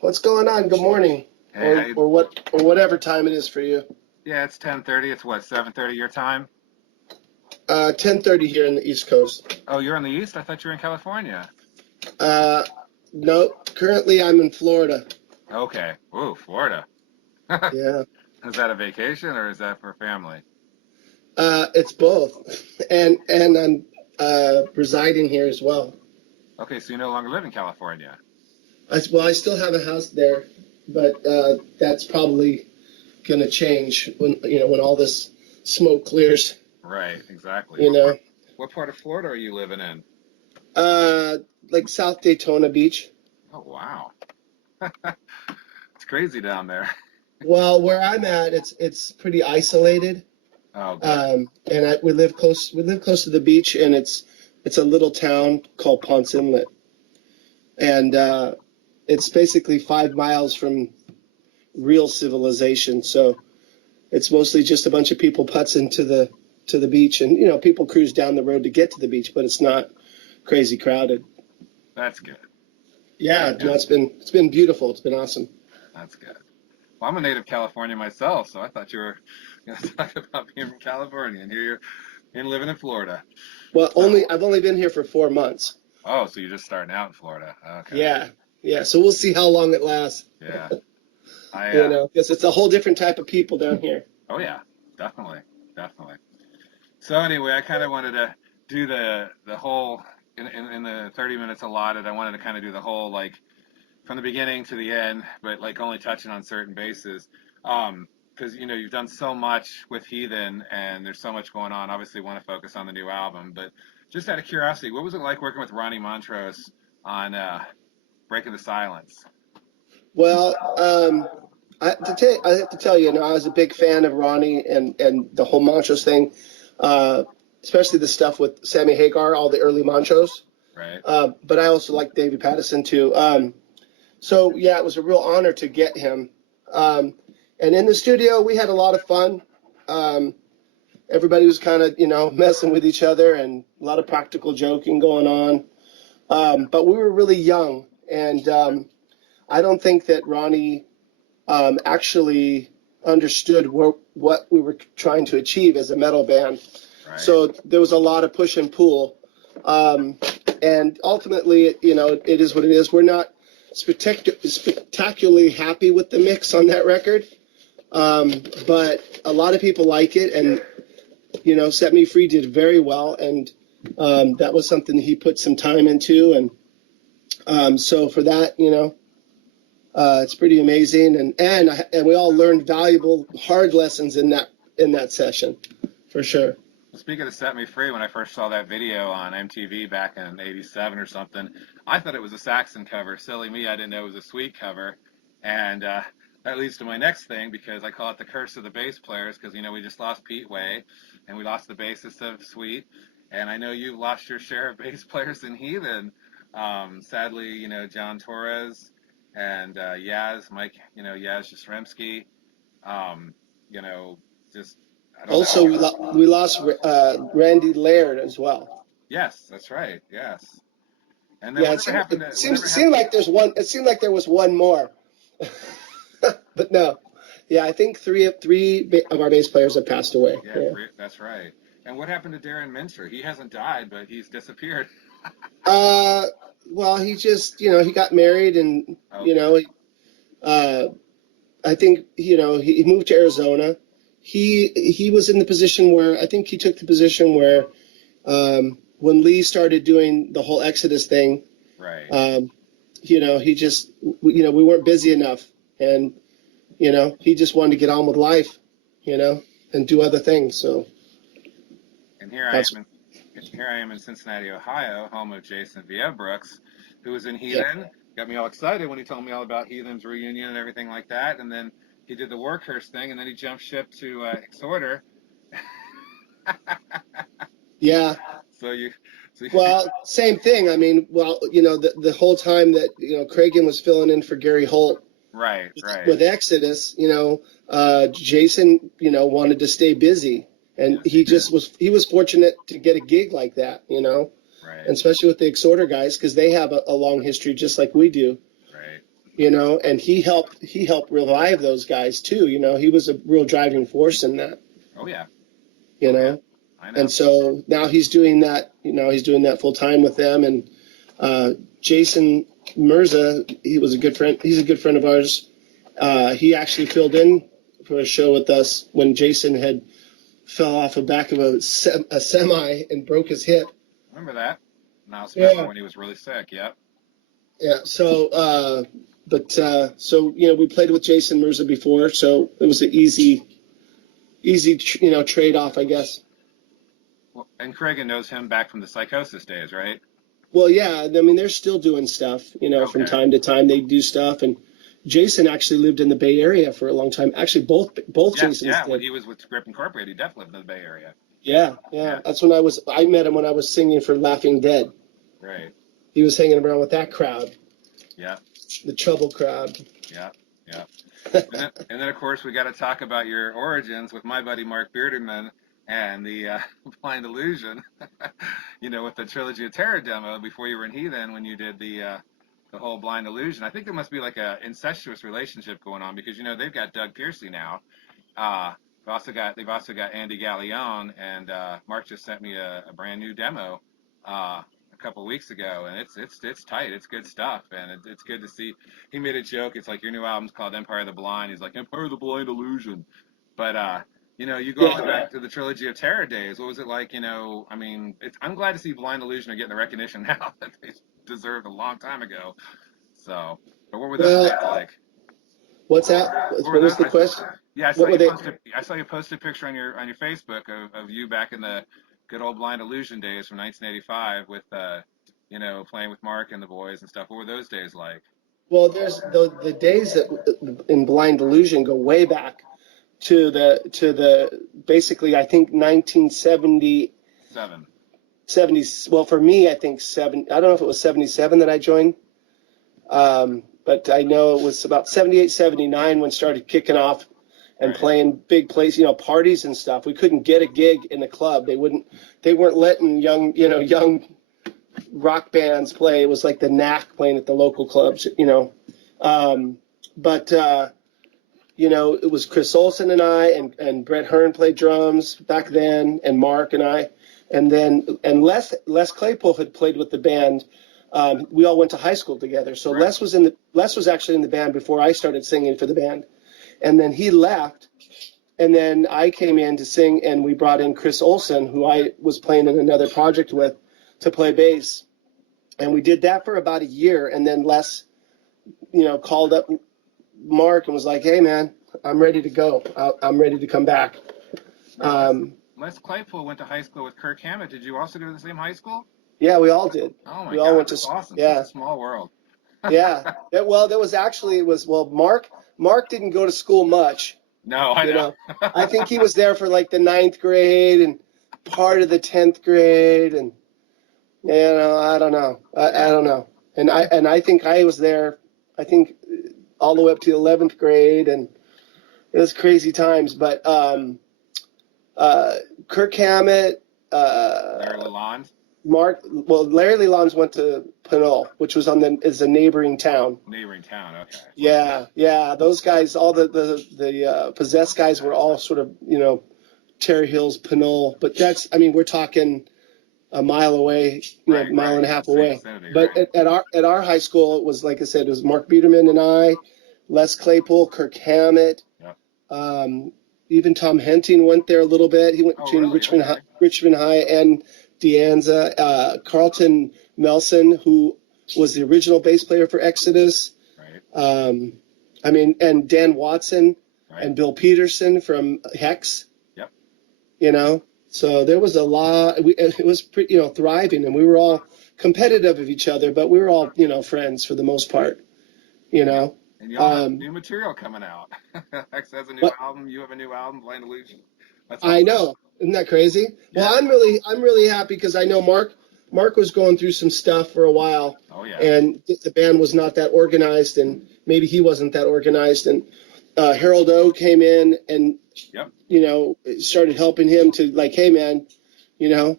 What's going on? Good morning, Hey, or whatever time it is for you. yeah, it's 10:30. It's what, 7:30 your time? 10:30 here in the East Coast. Oh, you're on the East? I thought you were in California. Uh, no, currently I'm in Florida. Okay. Ooh, Florida. Yeah. Is that a vacation or is that for family? It's both, and I'm residing here as well. Okay, so you no longer live in California. I still have a house there, but that's probably gonna change when all this smoke clears. Right, exactly. You know, What part of Florida are you living in? uh, like South Daytona Beach. Oh, wow. It's crazy down there. Well, where I'm at, it's pretty isolated. Oh, good. And we live close to the beach, and it's a little town called Ponce Inlet, and it's basically 5 miles from real civilization. So it's mostly just a bunch of people putzing to the beach, and people cruise down the road to get to the beach, but it's not crazy crowded. That's good. That's Yeah, no, good. it's been beautiful. It's been awesome. That's good. Well, I'm a native California myself, so I thought you were going to talk about being from California, and here you're living in Florida. Well, So, I've only been here for 4 months. oh, so you're just starting out in Florida. Okay. Yeah, yeah. So we'll see how long it lasts. Yeah. I Because it's a whole different type of people down here. Oh yeah, definitely, definitely. So anyway, I kind of wanted to do the whole in the 30 minutes allotted. I wanted to kind of do the whole like from the beginning to the end, but like only touching on certain bases. Because you've done so much with Heathen, and there's so much going on. Obviously, want to focus on the new album, but just out of curiosity, what was it like working with Ronnie Montrose on Breaking the Silence? Well, I have to tell you, I was a big fan of Ronnie and the whole Montrose thing, uh, especially the stuff with Sammy Hagar, all the early Montrose. Right. But I also like David Pattison too. So yeah, it was a real honor to get him. Um, and in the studio, we had a lot of fun. Um, Everybody was kind of, messing with each other and a lot of practical joking going on. But we were really young, and I don't think that Ronnie actually understood what we were trying to achieve as a metal band. Right. So there was a lot of push and pull. Um, and ultimately, it is what it is. We're not spectacularly happy with the mix on that record, but a lot of people like it. And, Set Me Free did very well. And that was something that he put some time into. And so for that, it's pretty amazing, and we all learned valuable hard lessons in that session, for sure. Speaking of Set Me Free, when I first saw that video on MTV back in '87 or something, I thought it was a Saxon cover. Silly me, I didn't know it was a Sweet cover. And that leads to my next thing, because I call it the curse of the bass players, because, we just lost Pete Way, and we lost the bassist of Sweet. And I know you've lost your share of bass players in Heathen. Sadly, John Torres and Yaz, Mike, Yaz Jastrzemski, um, you know, just, I don't Also, know. we lost Randy Laird as well. Yes, that's right. Yes. And then Yeah, it whatever seemed happened it to seems whatever it seemed happened? like there was one more, but no. Yeah, I think three of our bass players have passed away. Yeah, Yeah. that's right. And what happened to Darren Minster? He hasn't died, but he's disappeared. Uh, well, he just he got married, and Okay. uh, I think he moved to Arizona. He was in the position where I think he took the position where when Lee started doing the whole Exodus thing, Right. he just we weren't busy enough, and he just wanted to get on with life, and do other things. So And that's here I am in Cincinnati, Ohio, home of Jason Brooks, who was in yeah. Heathen. Got me all excited when he told me all about Heathen's reunion and everything like that. And then he did the Workhurst thing, and then he jumped ship to Exhorter. Yeah. So you, so you, Well, same thing. I mean, well, the whole time that Cragen was filling in for Gary Holt right, right. with Exodus, Jason, wanted to stay busy, and Yes, he did. he was fortunate to get a gig like that, and Right, especially with the Exhorter guys, because they have a long history just like we do. right. you know, and he helped revive those guys too. You know, he was a real driving force in that. Oh yeah. You Oh, know, yeah. I know. and so now he's doing that. You know, he's doing that full time with them. And Jason Mirza, he was a good friend. He's a good friend of ours. He actually filled in for a show with us when Jason had fell off the back of a semi and broke his hip. Remember that? Now, especially Yeah. when he was really sick. Yep. Yeah. So, so you know, we played with Jason Mirza before, so it was an easy, you know, trade off, I guess. Well, and Craig knows him back from the Psychosis days, right? Well, yeah. I mean, they're still doing stuff, you know, from Okay. time to time. They do stuff, and Jason actually lived in the Bay Area for a long time. Actually, both Yeah, Jasons yeah. When did. he was with Grip Incorporated, he definitely lived in the Bay Area. Yeah, Yeah. yeah. That's when I met him when I was singing for Laughing Dead. Right. He was hanging around with that crowd, Yeah. the Trouble crowd. Yeah. Yeah. And then of course we got to talk about your origins with my buddy Mark Bearderman and the Blind Illusion. You know, with the Trilogy of Terror demo before you were in Heathen when you did the whole Blind Illusion. I think there must be like a incestuous relationship going on because you know they've got Doug Piercy now. They've also got Andy Gallione, and Mark just sent me a brand new demo a couple weeks ago, and it's tight. It's good stuff, and it's good to see. He made a joke. It's like your new album's called Empire of the Blind. He's like Empire of the Blind Illusion, but you know, you go all the way back to the Trilogy of Terror days. What was it like? You know, I mean, I'm glad to see Blind Illusion are getting the recognition now that they deserved a long time ago. So, but what were those days like? What's that? What was the question? Yeah, What were they? I saw you post a picture on your Facebook of you back in the good old Blind Illusion days from 1985 with you know, playing with Mark and the boys and stuff. What were those days like? Well, there's the days that in Blind Illusion go way back to the basically I think 1970 7. well for me I think I don't know if it was 77 that I joined, but I know it was about 78 79 when it started kicking off and Right. playing big places, you know, parties and stuff. We couldn't get a gig in the club. They weren't letting young rock bands play. It was like the Knack playing at the local clubs, you know. But you know, it was Chris Olsen and I, and Brett Hearn played drums back then, and Mark and I, and Les Claypool had played with the band. We all went to high school together. So Right. Les was actually in the band before I started singing for the band, and then he left. And then I came in to sing, and we brought in Chris Olsen, who I was playing in another project with, to play bass. And we did that for about a year. And then Les, you know, called up Mark and was like, "Hey, man, I'm ready to go. I'm ready to come back." Les Claypool went to high school with Kirk Hammett. Did you also go to the same high school? Yeah, we all did. Oh my We all God, went that's to awesome. yeah, Such a small world. yeah. Well, there was actually Mark didn't go to school much. No, I You know. know, I think he was there for like the 9th grade and part of the 10th grade, and you know, I don't know. I don't know. And I think I was there, I think all the way up to the 11th grade, and it was crazy times. But Kirk Hammett, Larry Lalonde, Larry Lalonde went to Pinole, which was is a neighboring town. neighboring town. Okay. Yeah. Those guys, all the Possessed guys were all sort of, you know, Terry Hills, Pinole. But I mean, we're talking a mile away, you know, Right, mile and a half same away. vicinity, But right. at our high school, it was like I said, it was Mark Biederman and I, Les Claypool, Kirk Hammett, Yep. even Tom Henting went there a little bit. He went Oh, between really? Okay. Richmond High and De Anza. Carlton Melson, who was the original bass player for Exodus. Right. I mean, and Dan Watson Right. and Bill Peterson from Hex. Yep. You know, so there was a lot. It was pretty, you know, thriving, and we were all competitive of each other, but we were all, you know, friends for the most part. You know. And y'all have new material coming out. X has a new What? album. You have a new album, Blind Illusion. That's I awesome. know. Isn't that crazy? Yeah. Well, I'm really happy because I know Mark was going through some stuff for a while. Oh yeah. And the band was not that organized, and maybe he wasn't that organized. And Harold O came in and, Yep. you know, started helping him to like, hey man, you know,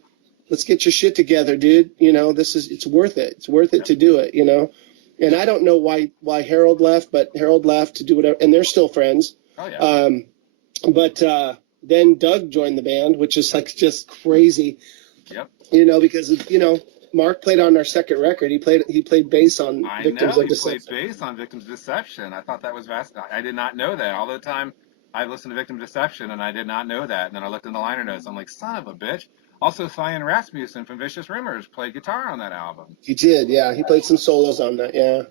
let's get your shit together, dude. You know, it's worth it. It's worth it to do it, you know. And I don't know why Harold left, but Harold left to do whatever, and they're still friends. Oh yeah. But then Doug joined the band, which is like just crazy. Yep. Because Mark played on our second record. He played bass on I Victims know of he played Deception. bass on Victims of Deception. I thought that was vast. I did not know that. All the time I've listened to Victims of Deception, and I did not know that. And then I looked in the liner notes. I'm like, son of a bitch. Also, Cyan Rasmussen from Vicious Rumors played guitar on that album. He did, yeah. He played some solos on that, yeah.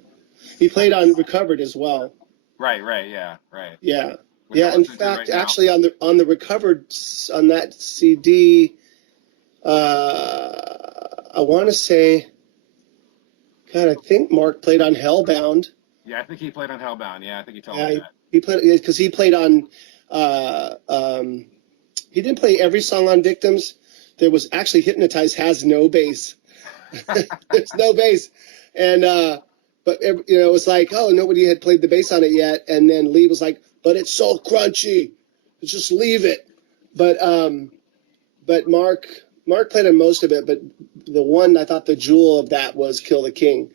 He played on Recovered as well. Right, yeah, right. Yeah. Which I'm Yeah, in listening to fact, right now. actually on the Recovered on that CD, I want to say, God, I think Mark played on Hellbound. Yeah, I think he played on Hellbound. Yeah, I think he told Yeah, me that. he played because he played on. Uh, um, he didn't play every song on Victims. There was actually Hypnotize has no bass. There's no bass, and but it was like, oh, nobody had played the bass on it yet, and then Lee was like, but it's so crunchy, just leave it. But Mark played on most of it, but the one I thought the jewel of that was Kill the King.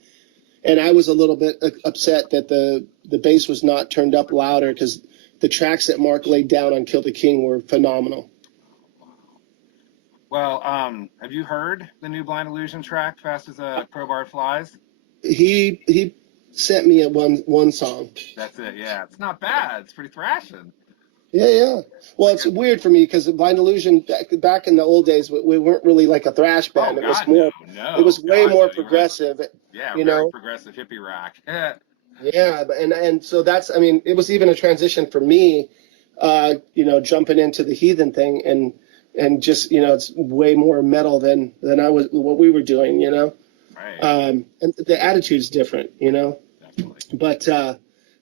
And I was a little bit upset that the bass was not turned up louder because the tracks that Mark laid down on Kill the King were phenomenal. Well, have you heard the new Blind Illusion track, Fast as a Crowbar Flies? He sent me one song. That's it, yeah. It's not bad. It's pretty thrashing. Yeah. Well, it's weird for me because Blind Illusion back in the old days, we weren't really like a thrash band. Oh, It was God, no. it was way God, more no. You were like, progressive. yeah, You very know. progressive hippie rock. Yeah, and so I mean, it was even a transition for me, jumping into the Heathen thing and just, it's way more metal than what we were doing. Right. And the attitude's different. Definitely. But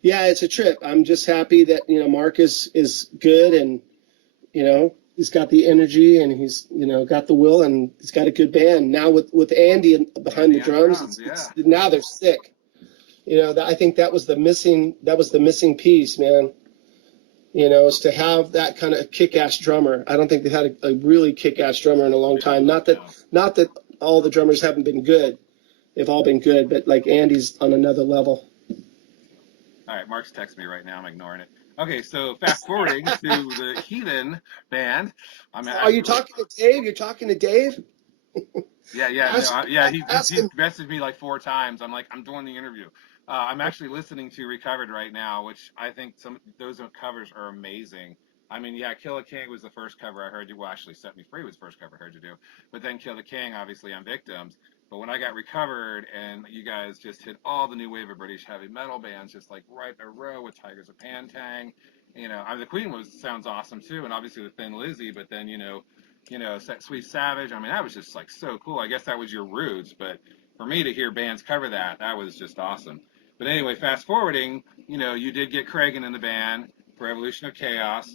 yeah, it's a trip. I'm just happy that, Mark is good and, he's got the energy and he's, got the will and he's got a good band. Now with Andy behind the drums, now they're sick. I think that was the missing piece, man. Is to have that kind of kick-ass drummer. I don't think they had a really kick-ass drummer in a long time. Not that all the drummers haven't been good. They've all been good, but like Andy's on another level. All right, Mark's texting me right now. I'm ignoring it. Okay, so fast forwarding to the Heathen band. Are you talking to Dave? You're talking to Dave? Yeah, He messaged me like 4 times. I'm like, I'm doing the interview. I'm actually listening to Recovered right now, which I think those covers are amazing. I mean, yeah, Kill the King was the first cover I heard you. Well, actually, Set Me Free was the first cover I heard you do. But then Kill the King, obviously, on Victims. But when I got Recovered and you guys just hit all the new wave of British heavy metal bands, just like right in a row with Tigers of Pantang, the Queen sounds awesome too, and obviously the Thin Lizzy. But then Sweet Savage. I mean, that was just like so cool. I guess that was your roots, but for me to hear bands cover that was just awesome. But anyway, fast forwarding, you did get Cragen in the band for Evolution of Chaos.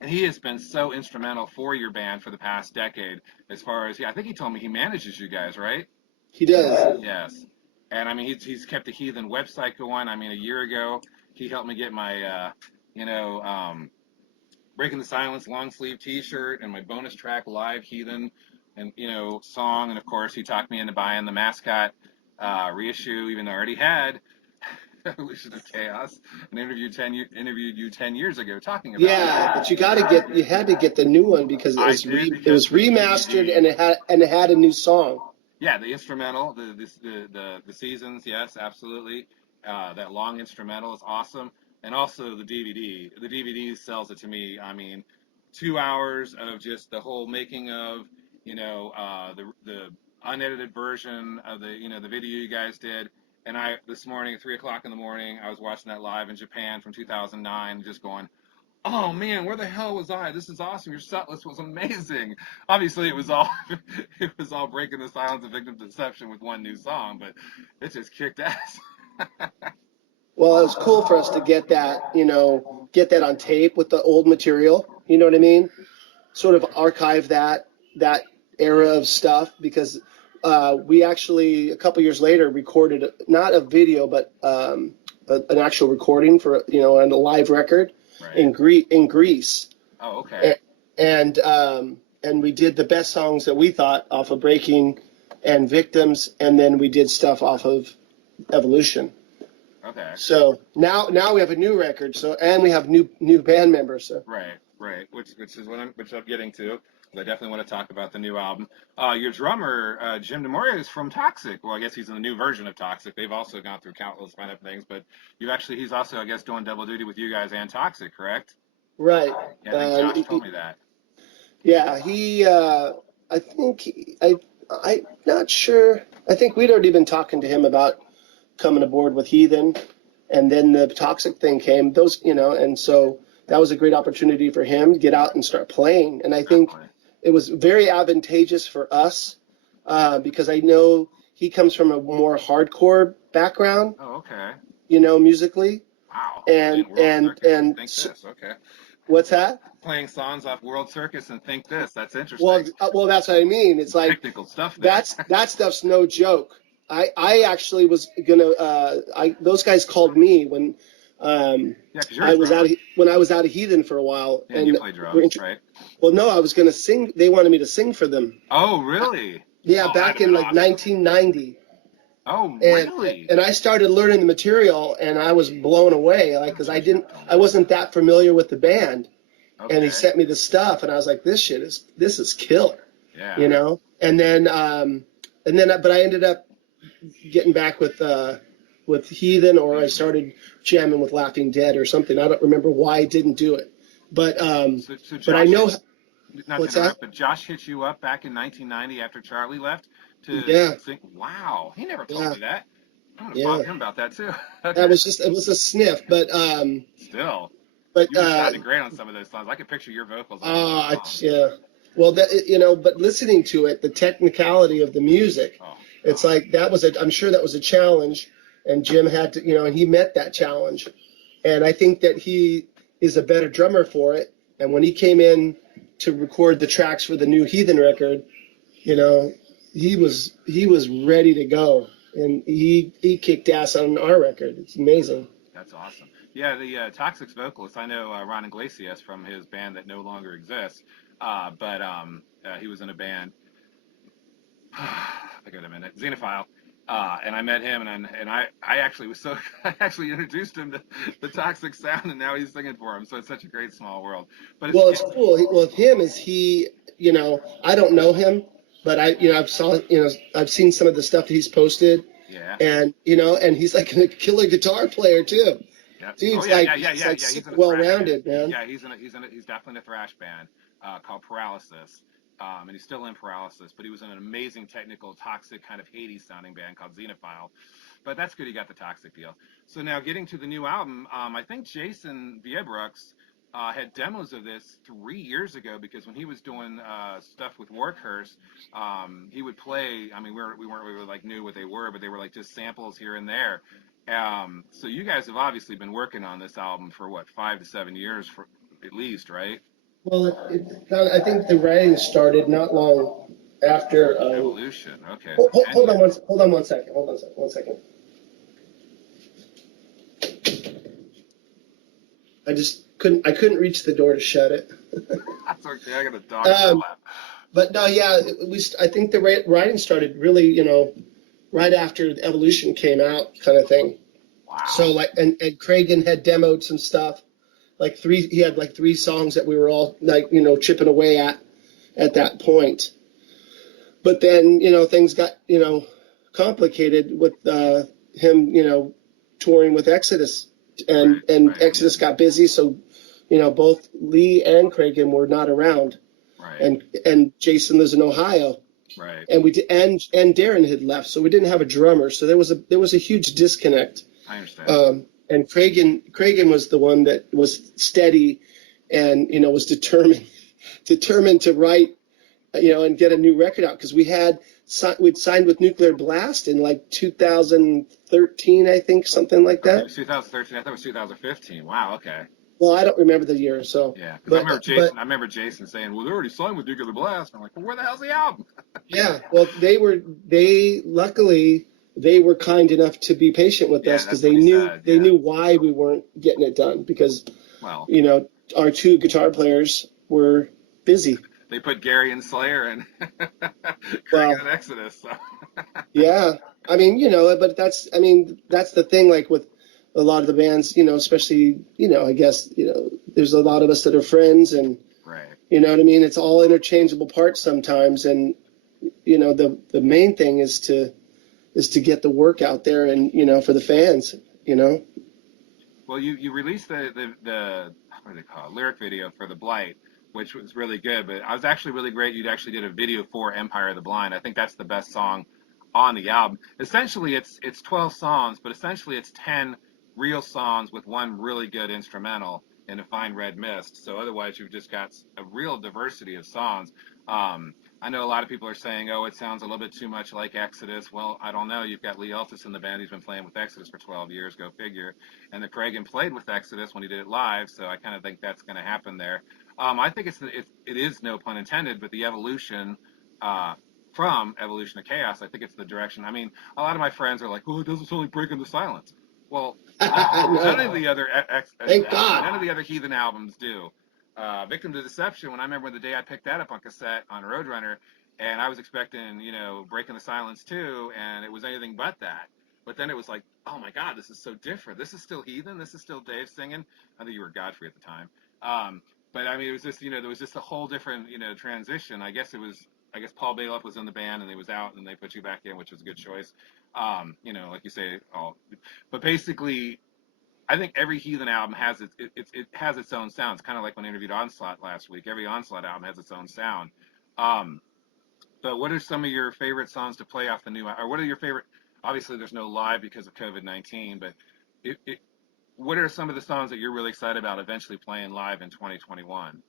And he has been so instrumental for your band for the past decade, as far as, I think he told me he manages you guys, right? He does. Yes. And I mean, he's kept the Heathen website going. I mean, a year ago, he helped me get my, Breaking the Silence long sleeve T-shirt and my bonus track Live Heathen and song, and of course he talked me into buying the Mascot reissue, even though I already had Evolution of Chaos and interviewed you 10 years ago talking about it. But you had to get the new one because it was remastered and it had a new song. Yeah, the instrumental, the seasons, yes, absolutely. That long instrumental is awesome. And also the DVD. The DVD sells it to me. I mean, 2 hours of just the whole making of, the unedited version of the video you guys did. And this morning at 3:00 in the morning, I was watching that live in Japan from 2009, just going, oh man, where the hell was I? This is awesome. Your set list was amazing. Obviously, it was all Breaking the Silence of Victim Deception with one new song, but it just kicked ass. Well, it was cool for us to get that on tape with the old material. You know what I mean? Sort of archive that era of stuff because we actually a couple years later recorded not a video but an actual recording for and a live record in Greece. Oh, okay. And we did the best songs that we thought off of Breaking and Victims, and then we did stuff off of Evolution. Okay. So now we have a new record. So and we have new band members. So Right. Which is which I'm getting to. I definitely want to talk about the new album. Your drummer, Jim DeMoria, is from Toxic. Well, I guess he's in the new version of Toxic. They've also gone through countless kind of things, but he's also, I guess, doing double duty with you guys and Toxic, correct? right. Yeah, I think Josh told me that. Yeah, I think I'm not sure. I think we'd already been talking to him about coming aboard with Heathen, and then the Toxic thing came. And so that was a great opportunity for him to get out and start playing. And I think Definitely. it was very advantageous for us because I know he comes from a more hardcore background, Oh, okay. musically, Wow. and Playing World Circus and think so, this. Okay. what's that? Playing songs off World Circus and think this. That's Well, interesting. that's what I mean. It's like Technical stuff there. that stuff's no joke. I actually was gonna. Those guys called me when Yeah, because you're a drummer. when I was out of Heathen for a while, Yeah, and you play drums, right? well, no, I was gonna sing. They wanted me to sing for them. Oh, really? Yeah, Oh, back that'd have in been like awesome. 1990, Oh, and really? and I started learning the material, and I was blown away, like because I wasn't that familiar with the band, and he Okay. sent me the stuff, and I was like, this is killer, Yeah. and then but I ended up getting back with Heathen, or I started jamming with Laughing Dead or something. I don't remember why I didn't do it, but So but I Josh, know not to what's that? interrupt, but Josh hit you up back in 1990 after Charlie left to Yeah, sing. Wow, he never told yeah, me that. I'm gonna yeah. bother him about that too. That Okay. was just it was a sniff, Still, but you just sounded great on some of those songs. I could picture your vocals on some of those songs. yeah. Well, but listening to it, the technicality of the music, Oh it's God. like I'm sure that was a challenge, and Jim had to, and he met that challenge, and I think that he is a better drummer for it. And when he came in to record the tracks for the new Heathen record, he was ready to go, and he kicked ass on our record. It's amazing. That's awesome. Yeah, the Toxic's vocalist, I know Ron Iglesias from his band that no longer exists, but he was in a band. I got a minute. Xenophile. And I met him, and I actually was so I actually introduced him to the Toxic Sound, and now he's singing for him. So it's such a great small world. But Well, it's cool. Well, him is he. I don't know him, but I've seen some of the stuff he's posted, yeah. and and he's like a killer guitar player too. Yeah. Oh Dude's yeah, like yeah, yeah, he's yeah, like yeah. He's in a thrash band. well-rounded, man. Yeah, he's definitely in a thrash band called Paralysis. And he's still in Paralysis, but he was in an amazing technical, toxic kind of Hades sounding band called Xenophile. But that's good. He got the Toxic deal. So now getting to the new album, I think Jason Viebrooks had demos of this 3 years ago because when he was doing stuff with Warkhurst, he would play. I mean, we weren't really like knew what they were, but they were like just samples here and there. So you guys have obviously been working on this album for what 5 to 7 years for at least, right? Well, I think the writing started not long after. Evolution. Okay, so 10 Hold on years. hold on one second. Hold on one second. I couldn't reach the door to shut it. That's okay. I got a dog in my lap. But no, yeah, I think the writing started really, right after Evolution came out, kind of thing. Wow. So like, and Cragen had demoed some stuff, he had like 3 songs that we were all like, chipping away at that point. But then, things got, complicated with him, touring with Exodus, and Right. Exodus got busy, so both Lee and Cragen were not around, Right. and Jason lives in Ohio. Right. And and Darren had left, so we didn't have a drummer. So there was a huge disconnect. I understand. And Cragen was the one that was steady, and was determined to write, and get a new record out, because we'd signed with Nuclear Blast in like 2013, I think, something like Okay, that. it was 2013. I thought it was 2015. Wow. Okay. Well, I don't remember the year, so. Yeah, because But I remember Jason saying, "Well, they're already signed with Nuclear Blast." I'm like, "Well, where the hell's the album?" yeah, well, luckily they were kind enough to be patient with Yeah, us, because that's what he said. they Yeah. knew why we weren't getting it done, because Well, our 2 guitar players were busy. they put Gary and Slayer and Craig Well, and Exodus. So. yeah, I mean, but that's the thing, like with a lot of the bands, especially, I guess, there's a lot of us that are friends and, Right. you know what I mean? It's all interchangeable parts sometimes. And, the main thing is to get the work out there and, for the fans, Well, you released the what do they call it, lyric video for the Blight, which was really good. But I was actually really great. You actually did a video for Empire of the Blind. I think that's the best song on the album. Essentially, it's 12 songs, but essentially it's 10 real songs with one really good instrumental in a Fine Red Mist. So otherwise, you've just got a real diversity of songs. I know a lot of people are saying, oh, it sounds a little bit too much like Exodus. Well, I don't know. You've got Lee Eltis in the band. He's been playing with Exodus for 12 years. Go figure. And the Kragan played with Exodus when he did it live, so I kind of think that's going to happen there. I think it is, no pun intended, but the evolution uh, from Evolution to Chaos. I think it's the direction. I mean, a lot of my friends are like, "Oh, it doesn't sound like Breaking the Silence." Well, none of No, the other thank God. none of the other Heathen albums do. Victim to Deception. When I remember the day I picked that up on cassette on Roadrunner, and I was expecting, Breaking the Silence too, and it was anything but that. But then it was like, oh my God, this is so different. This is still Heathen. This is still Dave singing. I think you were Godfrey at the time. But I mean, it was just, there was just a whole different, transition. I guess Paul Bailoff was in the band and he was out and they put you back in, which was a good choice. Like you say, but basically, I think every Heathen album has it has its own sound. It's kind of like when I interviewed Onslaught last week. Every Onslaught album has its own sound. Um, but what are some of your favorite songs to play off the new? Or what are your favorite? Obviously, there's no live because of COVID-19. But what are some of the songs that you're really excited about eventually playing live in 2021?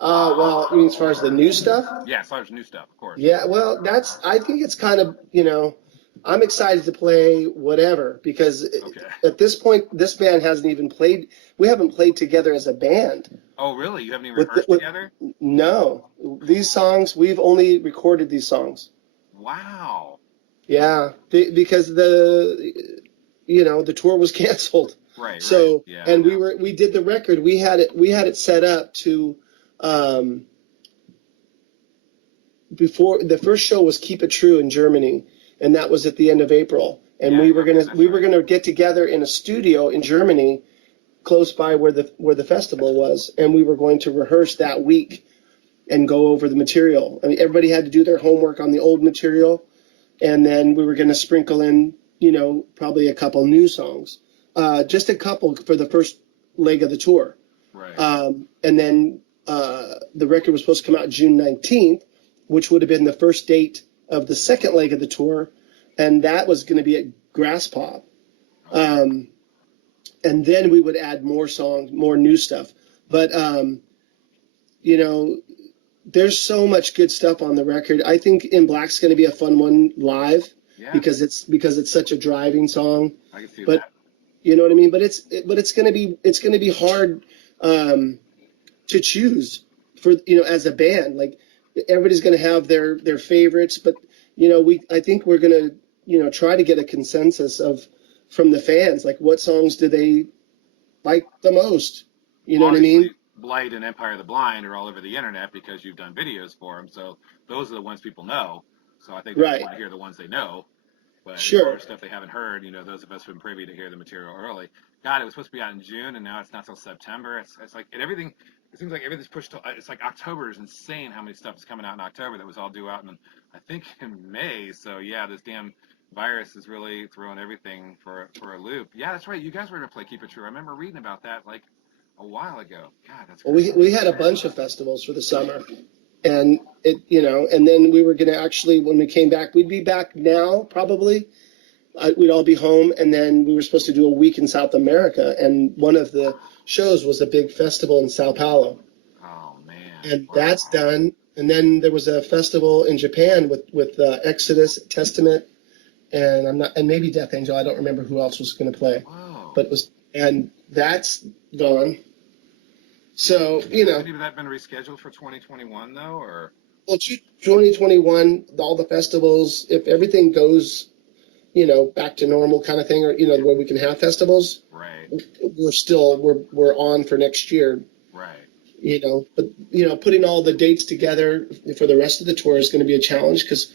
Well, I mean, as far as the new stuff, Yeah, as far as new stuff, of course. yeah, well, I think it's kind of, I'm excited to play whatever because Okay. at this point, this band hasn't even played, we haven't played together as a band. Oh, really? You haven't even With, rehearsed with together? No, these songs, we've only recorded these songs. Wow. Yeah, because the tour was canceled. Right, right. So, Yeah, I and know. we did the record. We had it set up to, um, before the first show was Keep It True in Germany, and that was at the end of April. And Yeah, we were okay, gonna that's we were right. gonna get together in a studio in Germany, close by where the festival was, and we were going to rehearse that week and go over the material. I mean, everybody had to do their homework on the old material, and then we were going to sprinkle in, probably a couple new songs, just a couple for the first leg of the tour. Right. And then the record was supposed to come out June 19th, which would have been the first date of the second leg of the tour, and that was going to be at Grass Pop. Um, and then we would add more songs, more new stuff. But you know, there's so much good stuff on the record. I think In Black's going to be a fun one live Yeah, because it's such a driving song. I can see But that. you know what I mean. But it's going to be hard to choose for as a band. Like everybody's going to have their favorites, but I think we're going to try to get a consensus of from the fans, like what songs do they like the most. You Well, know what I mean? obviously, Blight and Empire of the Blind are all over the internet because you've done videos for them. So those are the ones people know. So I think they Right. want to hear the ones they know. But as far Sure. as stuff they haven't heard, those of us who've been privy to hear the material early. God, it was supposed to be out in June, and now it's not till September. It's like and everything. It seems like everything's pushed to. It's like October is insane. How many stuff is coming out in October that was all due out in I think in May. So yeah, this damn virus is really throwing everything for a loop. Yeah, that's right. You guys were gonna play Keep It True. I remember reading about that like a while ago. God, that's Well, we crazy. had a bunch of festivals for the summer, and and then we were going to actually, when we came back, we'd be back now probably. We'd all be home, and then we were supposed to do a week in South America, and one of the shows was a big festival in Sao Paulo, Oh man. and Wow. that's done. And then there was a festival in Japan with Exodus, Testament, and maybe Death Angel. I don't remember who else was going to play, Whoa. but that's gone. So Hasn't even that been rescheduled for 2021 though, or? well, 2021, all the festivals, if everything goes, back to normal kind of thing, or, where we can have festivals, Right. we're on for next year, Right. but, putting all the dates together for the rest of the tour is going to be a challenge because,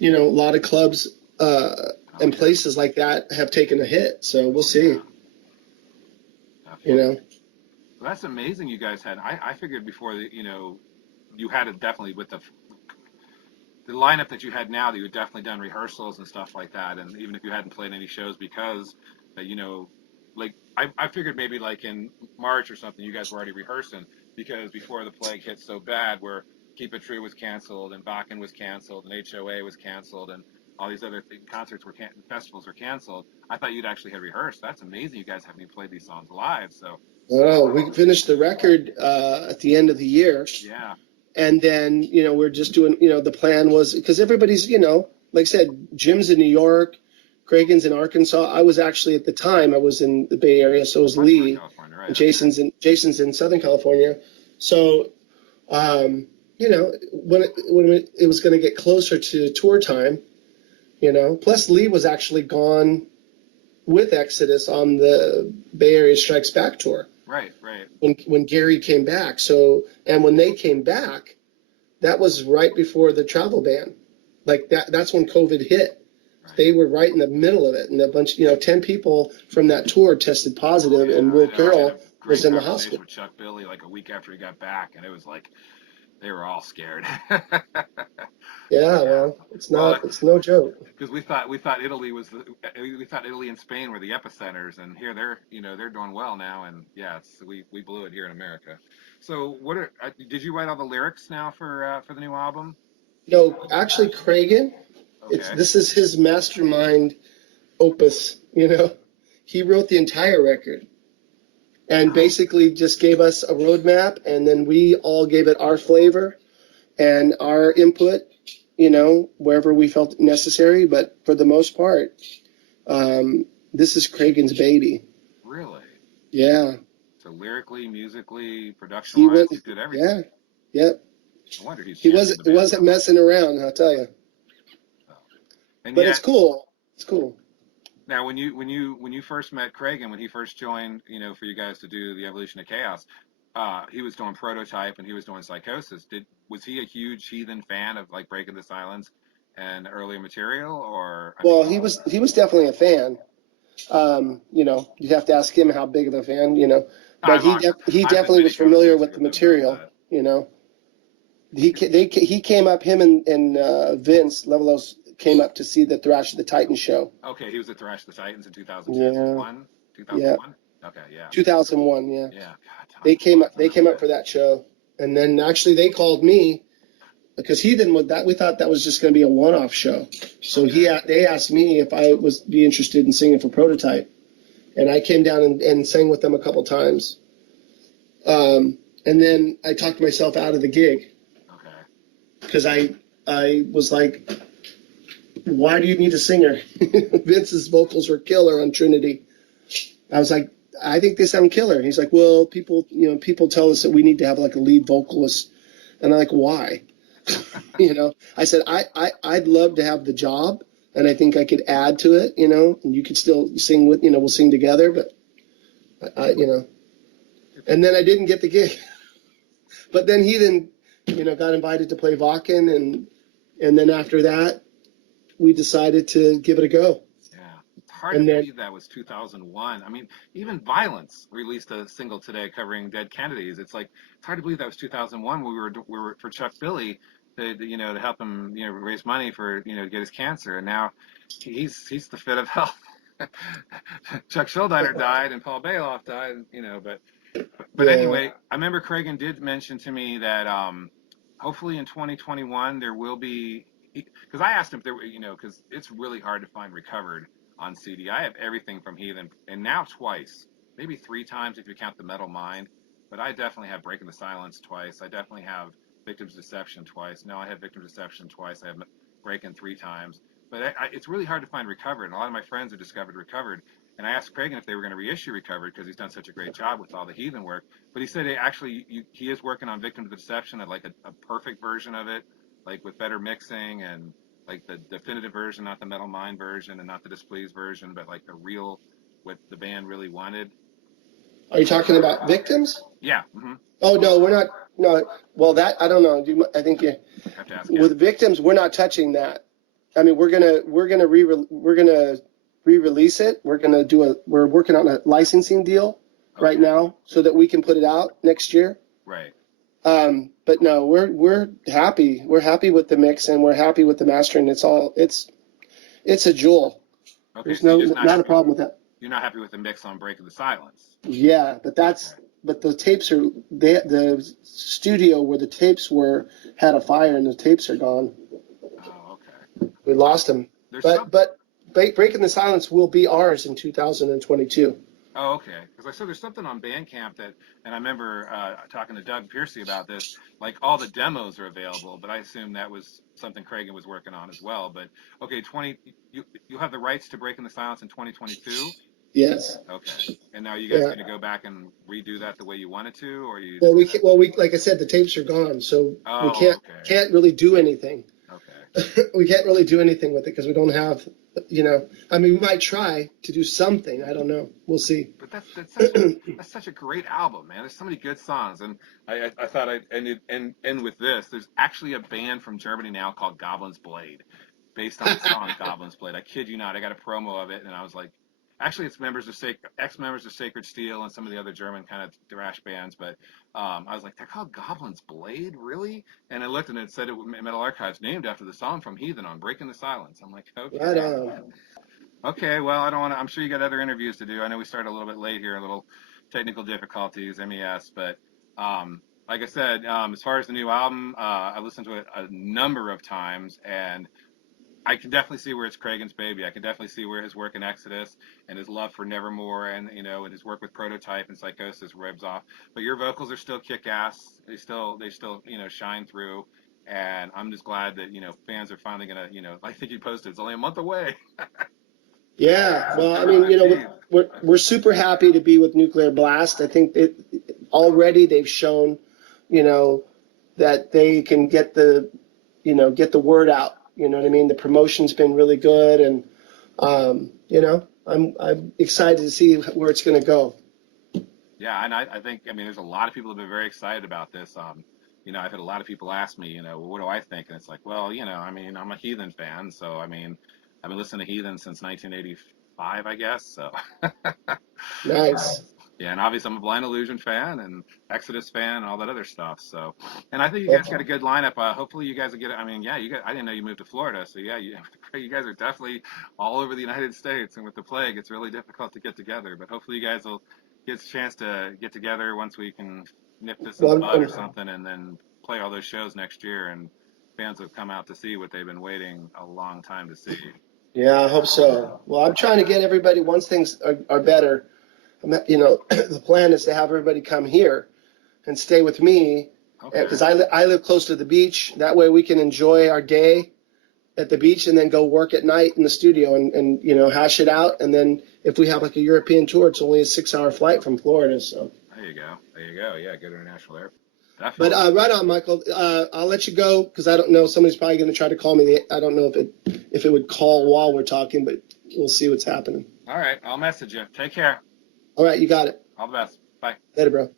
a lot of clubs and places like that have taken a hit. So we'll see. You know. Well, that's amazing. You guys had. I figured before that you had it definitely with the lineup that you had now, that you had definitely done rehearsals and stuff like that, and even if you hadn't played any shows, because like I figured maybe like in March or something, you guys were already rehearsing, because before the plague hit so bad, where Keep It True was canceled, and Bakken was canceled, and HOA was canceled, and all these other concerts festivals were canceled. I thought you'd actually had rehearsed. That's amazing. You guys haven't even played these songs live, so. Oh, we finished the record at the end of the year. Yeah. And then, we're just doing, the plan was, because everybody's, like I said, Jim's in New York, Cragen's in Arkansas. I was actually, at the time, I was in the Bay Area, so was Lee. Right, and Jason's in Southern California. So, when it was going to get closer to tour time, plus Lee was actually gone with Exodus on the Bay Area Strikes Back tour. Right. When Gary came back. So, and when they came back, that was right before the travel ban. Like that's when COVID hit. Right. They were right in the middle of it, and a bunch, 10 people from that tour tested positive, and Will Carroll was in the hospital. With Chuck Billy like a week after he got back, and it was like they were all scared. Yeah, well, it's no joke. Because we thought Italy and Spain were the epicenters, and here they're doing well now, and we blew it here in America. So did you write all the lyrics now for the new album? No, actually, Cragen. Okay. This is his mastermind opus. He wrote the entire record, and basically just gave us a roadmap, and then we all gave it our flavor and our input. Wherever we felt necessary, but for the most part, this is Cragen's baby. Really? Yeah. So lyrically, musically, production-wise, he did everything. Yeah. Yep. No wonder he wasn't messing around, I'll tell you. But it's cool. It's cool. Now, when you first met Cragen, when he first joined, for you guys to do the Evolution of Chaos, he was doing Prototype and he was doing Psychosis. Was he a huge Heathen fan of like Breaking the Silence and earlier material, or? He was definitely a fan. You'd have to ask him how big of a fan, But he definitely was familiar with the material, He came up, him and Vince Levelos came up to see the Thrash of the Titans show. Okay, he was at Thrash of the Titans in 2001. Yeah. 2001. Okay, yeah. 2001, yeah. Yeah. God, they came up for that show, and then actually they called me because Heathen we thought that was just going to be a one-off show. So they asked me if I was be interested in singing for Prototype, and I came down and sang with them a couple times. And then I talked myself out of the gig. Okay. Because I was like, why do you need a singer? Vince's vocals were killer on Trinity. I was like, I think they sound killer. He's like, well, people tell us that we need to have like a lead vocalist. And I'm like, why? I said, I'd love to have the job, and I think I could add to it, and you could still sing with, we'll sing together, but and then I didn't get the gig. But then he got invited to play Bakken, and then after that, we decided to give it a go. Hard to believe that was 2001. I mean, even Violence released a single today covering Dead Kennedys. It's hard to believe that was 2001 when we were for Chuck Billy to help him raise money for to get his cancer, and now he's the fit of health. Chuck Schuldiner died and Paul Bailoff died, but anyway, I remember Cragen did mention to me that hopefully in 2021 there will be, because I asked him if there were, because it's really hard to find recovered on CD. I have everything from Heathen, and now twice, maybe 3 times if you count the Metal Mind, but I definitely have Breaking the Silence twice. I definitely have Victim's Deception twice. Now I have Victim's Deception twice. I have Breaking 3 times. But it's really hard to find Recovered, and a lot of my friends have discovered Recovered. And I asked Cragen if they were going to reissue Recovered because he's done such a great job with all the Heathen work. But he said he is working on Victim to the Deception at like a perfect version of it, like with better mixing and like the definitive version, not the Metal Mind version and not the Displeased version, but like the real, what the band really wanted. Are you talking about Victims? Yeah. Mm-hmm. Oh, no, we're not. No, well, that, I don't know. I think have to ask with Victims, we're not touching that. I mean, we're gonna re-release it. We're working on a licensing deal right Okay. now so that we can put it out next year. Right. But no, we're happy. We're happy with the mix and we're happy with the mastering. It's a jewel. Okay. There's So you're just not not a happy. problem with that. You're not happy with the mix on Breaking the Silence. Yeah, Okay. but the tapes the studio where the tapes were had a fire and the tapes are gone. Oh, okay. We Well, lost them. there's But some. Breaking the Silence will be ours in 2022. Oh, okay. Because I said there's something on Bandcamp that, and I remember talking to Doug Piercy about this. Like all the demos are available, but I assume that was something Cragen was working on as well. But okay, you have the rights to Breaking the Silence in 2022. Yes. Okay. And now you guys Yeah. going to go back and redo that the way you wanted to, or are you Well, just gonna? we like I said, the tapes are gone, so we Oh, okay. can't really do anything. Okay. We can't really do anything with it because we don't have, I mean, we might try to do something. I don't know. We'll see. But that's such a great album, man. There's so many good songs, and I thought I'd end with this. There's actually a band from Germany now called Goblin's Blade, based on the song Goblin's Blade. I kid you not. I got a promo of it, and I was like, actually, it's ex-members of Sacred Steel and some of the other German kind of thrash bands. But I was like, they're called Goblin's Blade, really? And I looked and it said Metal Archives named after the song from Heathen on Breaking the Silence. I'm like, okay. Right on. Okay, well, I don't want to. I'm sure you got other interviews to do. I know we started a little bit late here, a little technical difficulties, MES, but like I said, as far as the new album, I listened to it a number of times, and I can definitely see where it's Cragen's baby. I can definitely see where his work in Exodus and his love for Nevermore and and his work with Prototype and Psychosis ribs off. But your vocals are still kick ass. They still shine through. And I'm just glad that fans are finally gonna I think you posted it's only a month away. Yeah. Well, I mean, September 15th. we're super happy to be with Nuclear Blast. I think already they've shown, you know, that they can get the word out. You know what I mean? The promotion's been really good, and I'm excited to see where it's going to go. Yeah, and I think there's a lot of people have been very excited about this. I've had a lot of people ask me, well, what do I think? And it's like, well, I'm a Heathen fan, so I've been listening to Heathen since 1985, I guess. So Nice. yeah, and obviously I'm a Blind Illusion fan and Exodus fan and all that other stuff. So, and I think you guys Okay. got a good lineup. Hopefully you guys will get it. Yeah, I didn't know you moved to Florida, so yeah, you guys are definitely all over the United States. And with the plague, it's really difficult to get together. But hopefully you guys will get a chance to get together once we can nip this in the Well, bud or something, and then play all those shows next year. And fans will come out to see what they've been waiting a long time to see. yeah, I hope so. Well, I'm trying to get everybody once things are better. The plan is to have everybody come here and stay with me Okay. because I live close to the beach. That way we can enjoy our day at the beach and then go work at night in the studio and hash it out. And then if we have like a European tour, it's only a 6-hour flight from Florida. So, There you go. There you go. Yeah, good international airport. but Definitely. right on, Michael. I'll let you go because I don't know. Somebody's probably going to try to call me. I don't know if it would call while we're talking, but we'll see what's happening. All right, I'll message you. Take care. All right, you got it. All the best. Bye. Later, bro.